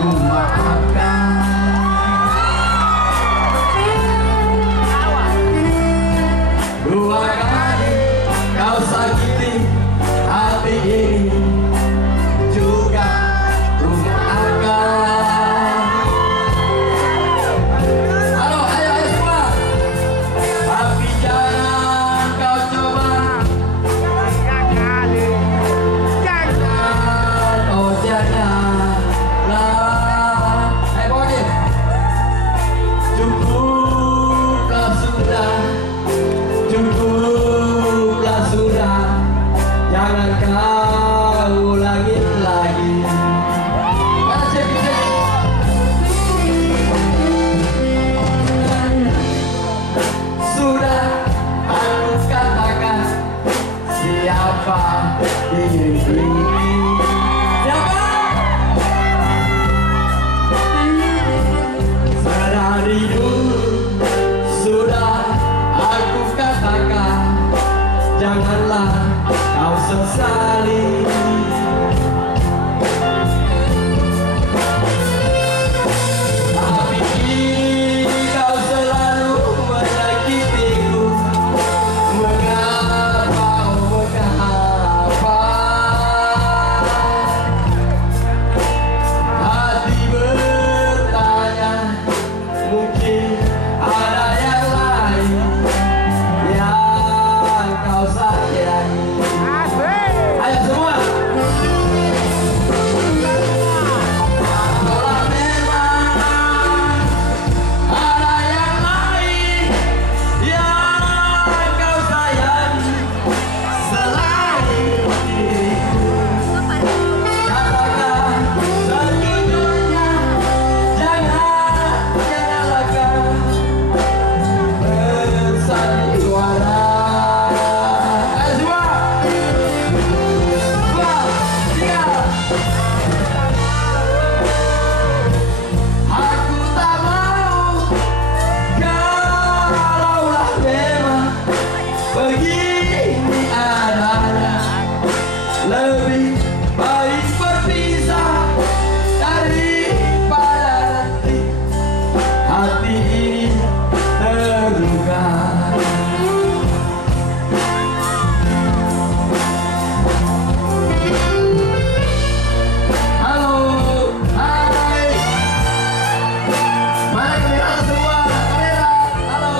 ku maafkan. Dua kali kau sakiti hati ini, juga ku maafkan. Halo, ayo semua. Tapi jangan kau coba. Oh janganlah. Bodi. Cukuplah sudah. Cukuplah sudah. Jangan kau ulangi lagi. Sudah aku katakan siapa diriku. Siapa? Sedari dulu sudah aku katakan, janganlah kau sesali. Tapi kini kau selalu menyakitiku. Mengapa, oh mengapa? Hati bertanya, mungkin ada yang lain yang kau sayangi. Ayo semua. Kalau memang ada yang lain yang kau sayangi selain diriku, katakan sejujurnya, janganlah kau bersandiwara. Ayo semua. Dua, tiga. Aku tak mau kalaulah memang begini adanya. Lebih baik berpisah daripada nanti hati ini terluka. Halo, hai. Mana kamera semua? Kamera, halo.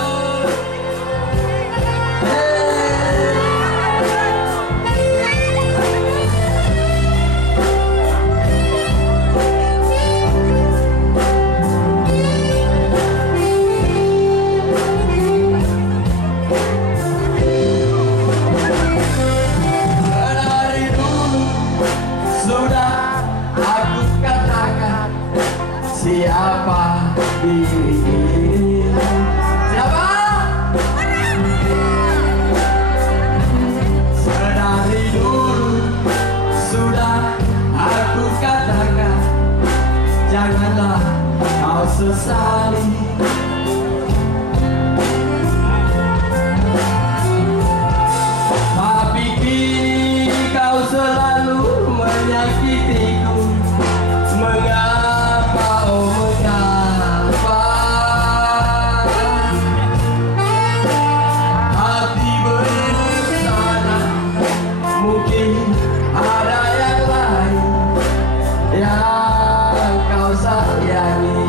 Dari dulu sudah aku katakan siapa diri ini. Siapa? Sedari dulu sudah aku katakan, janganlah kau sesali. Tapi kini kau selalu menyakitiku. Mengapa, oh mengapa? Hati bersana, mungkin ada yang lain yang kau sayangi.